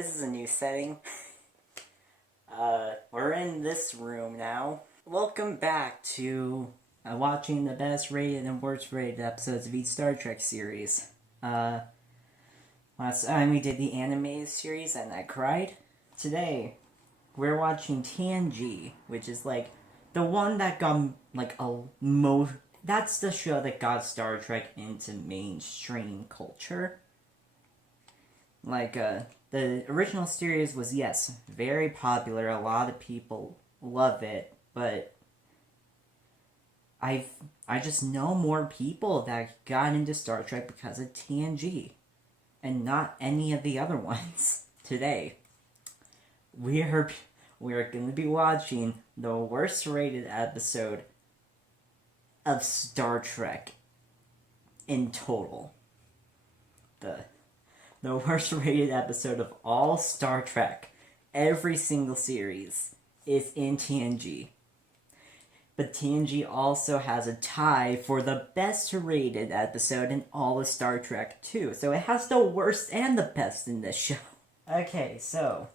This is a new setting. We're in this room now. Welcome back to watching the best rated and worst rated episodes of each Star Trek series. Last time we did the anime series and I cried. Today, we're watching TNG, which is like the one that got that's the show that got Star Trek into mainstream culture. The original series was, yes, very popular. A lot of people love it, but I just know more people that got into Star Trek because of TNG, and not any of the other ones. Today, we are going to be watching the worst rated episode of Star Trek in total. The worst rated episode of all Star Trek, every single series, is in TNG. But TNG also has a tie for the best rated episode in all of Star Trek too. So it has the worst and the best in this show. Okay, so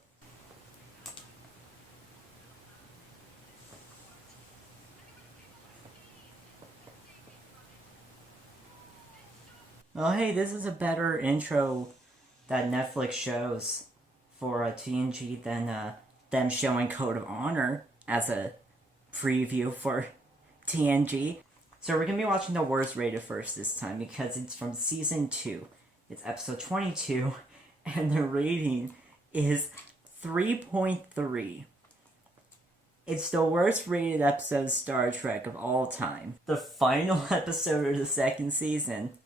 oh hey, this is a better intro that Netflix shows for TNG than them showing Code of Honor as a preview for TNG. So we're going to be watching the worst rated first this time because it's from season 2. It's episode 22 and the rating is 3.3. It's the worst rated episode of Star Trek of all time. The final episode of the second season.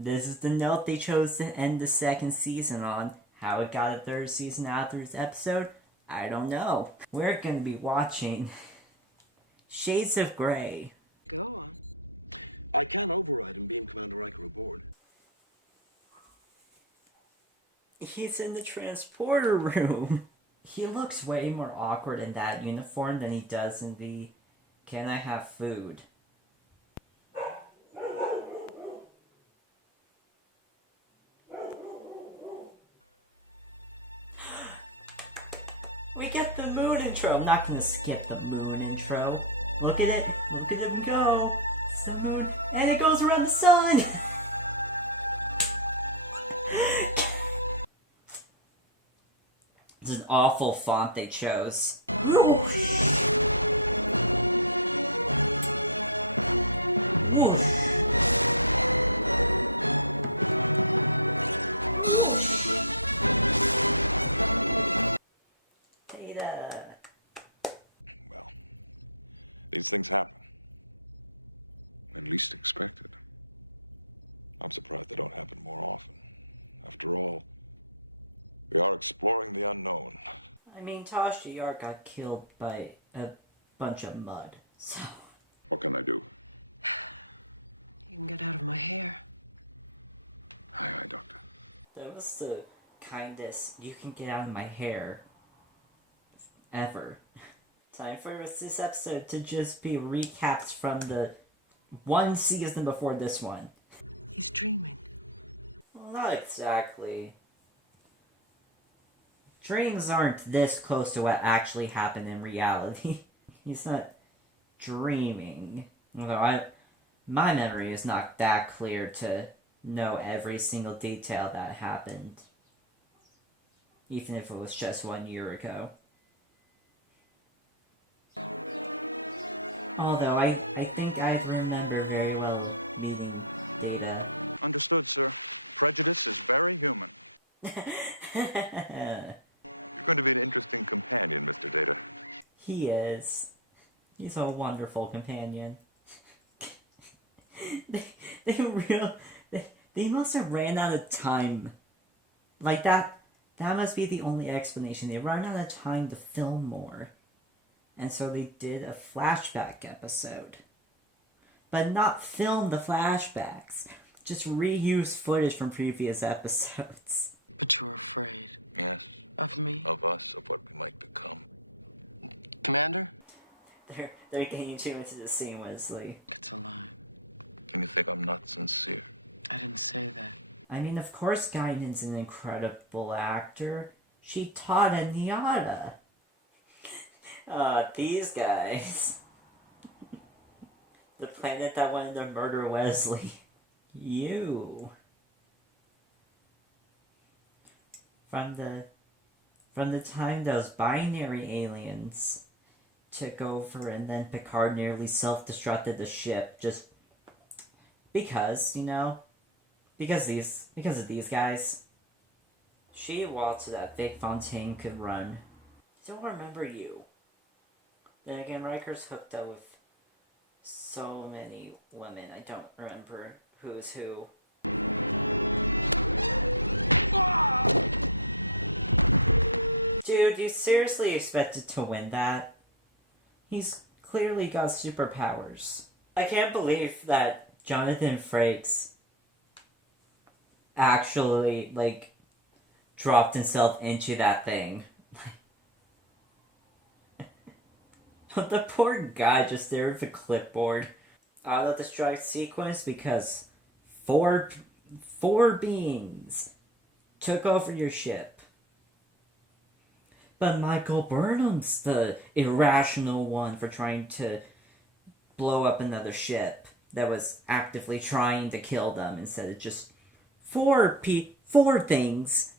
This is the note they chose to end the second season on. How it got a third season after this episode, I don't know. We're going to be watching Shades of Grey. He's in the transporter room. He looks way more awkward in that uniform than he does in the Can I Have Food? We get the moon intro. I'm not gonna skip the moon intro. Look at it. Look at him go. It's the moon. And it goes around the sun. It's an awful font they chose. Whoosh. Whoosh. Whoosh. Data. I mean, Tasha Yar got killed by a bunch of mud, so. That was the kindest you can get out of my hair ever. Time for this episode to just be recaps from the one season before this one. Well, not exactly. Dreams aren't this close to what actually happened in reality. He's not dreaming. Although my memory is not that clear to know every single detail that happened. Even if it was just 1 year ago. Although I think I remember very well meeting Data. He is. He's a wonderful companion. they they real they must have ran out of time. Like that must be the only explanation. They ran out of time to film more. And so they did a flashback episode. But not film the flashbacks. Just reuse footage from previous episodes. They're getting too into the scene, Wesley. I mean, of course Guinan's an incredible actor. she taught a Niata. These guys. The planet that wanted to murder Wesley. You. From the time those binary aliens took over and then Picard nearly self-destructed the ship just because, because of these guys. She walked so that Vic Fontaine could run. Don't remember you. Then again, Riker's hooked up with so many women, I don't remember who's who. Dude, you seriously expected to win that? He's clearly got superpowers. I can't believe that Jonathan Frakes actually, dropped himself into that thing. The poor guy just there with a clipboard. Out of the strike sequence because four beings took over your ship. But Michael Burnham's the irrational one for trying to blow up another ship that was actively trying to kill them instead of just four things.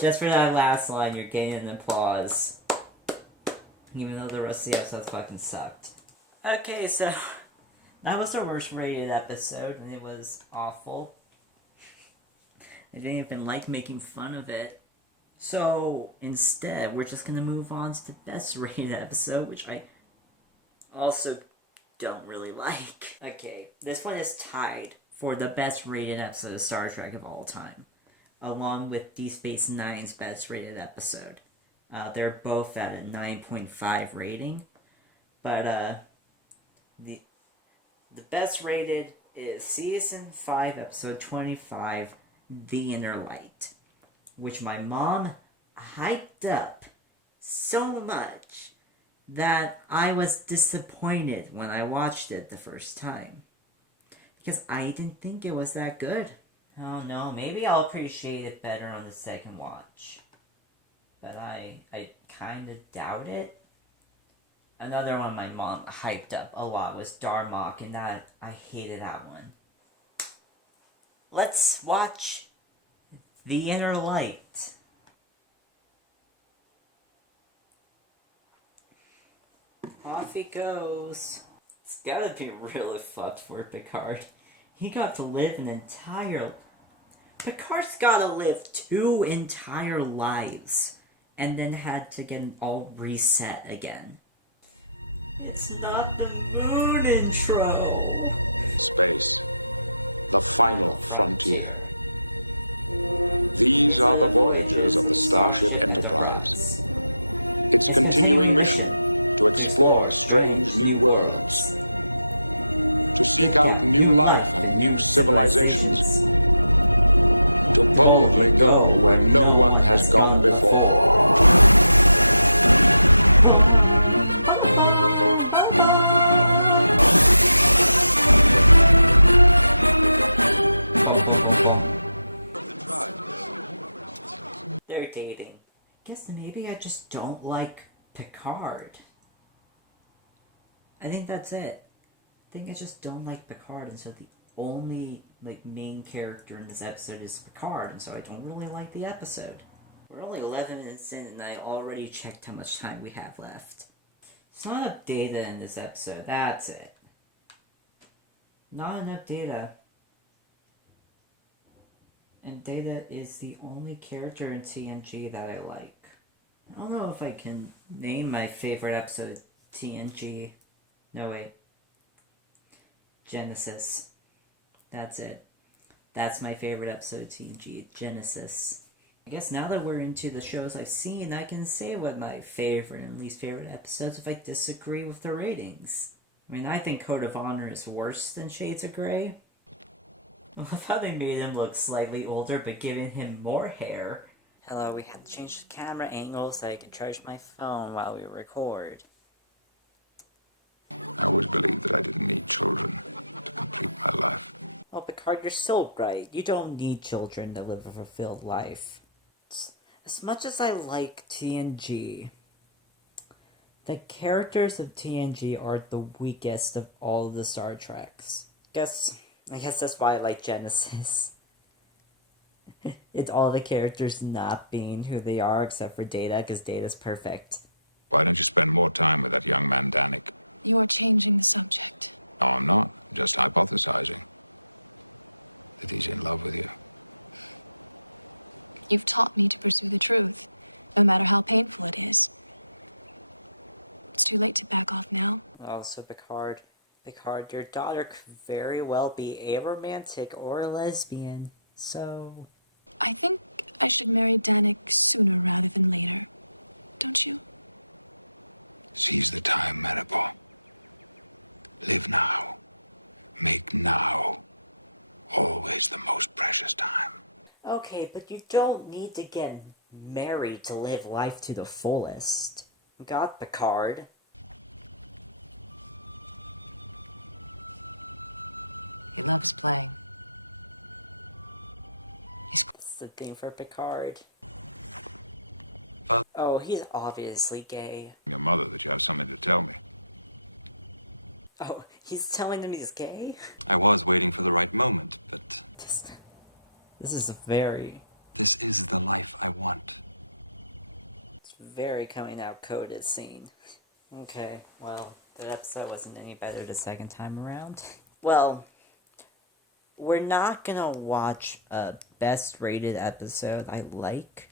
Just for that last line, you're getting an applause. Even though the rest of the episode fucking sucked. Okay, so that was the worst rated episode, and it was awful. I didn't even like making fun of it. So instead, we're just gonna move on to the best rated episode, which I also don't really like. Okay, this one is tied for the best rated episode of Star Trek of all time, along with Deep Space Nine's best rated episode. They're both at a 9.5 rating, but the best rated is Season 5, Episode 25, The Inner Light, which my mom hyped up so much that I was disappointed when I watched it the first time. Because I didn't think it was that good. Oh no, maybe I'll appreciate it better on the second watch. But I kind of doubt it. Another one my mom hyped up a lot was Darmok, and that I hated that one. Let's watch The Inner Light. Off he goes. It's gotta be really fucked for Picard. He got to live an entire... Picard's gotta live 2 entire lives, and then had to get all reset again. It's not the moon intro! Final Frontier. These are the voyages of the Starship Enterprise. Its continuing mission to explore strange new worlds, seek out new life and new civilizations, to boldly go where no one has gone before. Bum, ba, ba, ba, ba. Bum, bum, bum, bum. They're dating. Guess maybe I just don't like Picard. I think that's it. I think I just don't like Picard, and so the only main character in this episode is Picard, and so I don't really like the episode. We're only 11 minutes in, and I already checked how much time we have left. It's not enough data in this episode, that's it. Not enough data. And Data is the only character in TNG that I like. I don't know if I can name my favorite episode of TNG. No, wait. Genesis. That's it. That's my favorite episode of TNG, Genesis. I guess now that we're into the shows I've seen, I can say what my favorite and least favorite episodes if I disagree with the ratings. I mean, I think Code of Honor is worse than Shades of Grey. I love how they made him look slightly older but giving him more hair. Hello, we had to change the camera angle so I can charge my phone while we record. Oh, Picard, you're so right. You don't need children to live a fulfilled life. As much as I like TNG, the characters of TNG are the weakest of all of the Star Treks. I guess that's why I like Genesis. It's all the characters not being who they are except for Data, because Data's perfect. Also, Picard, your daughter could very well be a romantic or a lesbian. So, okay, but you don't need to get married to live life to the fullest. Got Picard. That's the thing for Picard. Oh, he's obviously gay. Oh, he's telling them he's gay? This, this is a very coming out coded scene. Okay, well, that episode wasn't any better the second time around. Well, we're not gonna watch a best rated episode I like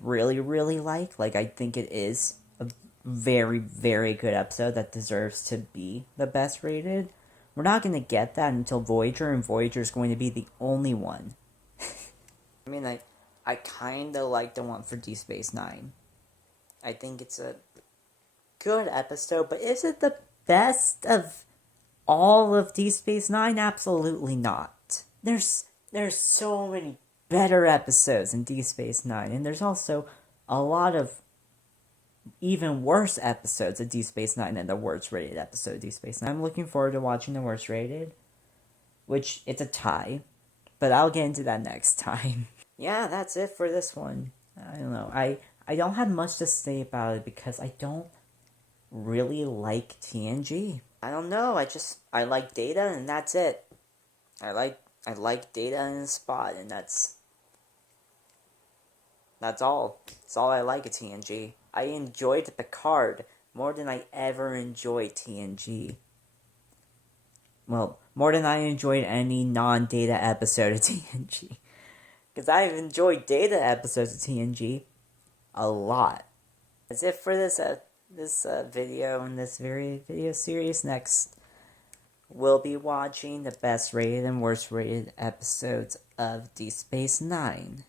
really, really like I think it is a very, very good episode that deserves to be the best rated. We're not gonna get that until Voyager, and Voyager is going to be the only one. I mean, I kinda like the one for Deep Space Nine. I think it's a good episode, but is it the best of all of Deep Space Nine? Absolutely not. There's so many better episodes in Deep Space Nine, and there's also a lot of even worse episodes of Deep Space Nine than the worst rated episode of Deep Space Nine. I'm looking forward to watching the worst rated, which it's a tie, but I'll get into that next time. Yeah, that's it for this one. I don't know. I don't have much to say about it because I don't really like TNG. I don't know. I like Data and that's it. I like Data and Spot and that's all. That's all I like at TNG. I enjoyed Picard more than I ever enjoyed TNG. Well, more than I enjoyed any non-Data episode of TNG. Because I've enjoyed Data episodes of TNG a lot. That's it for this video and this very video series. Next, we'll be watching the best rated and worst rated episodes of Deep Space Nine.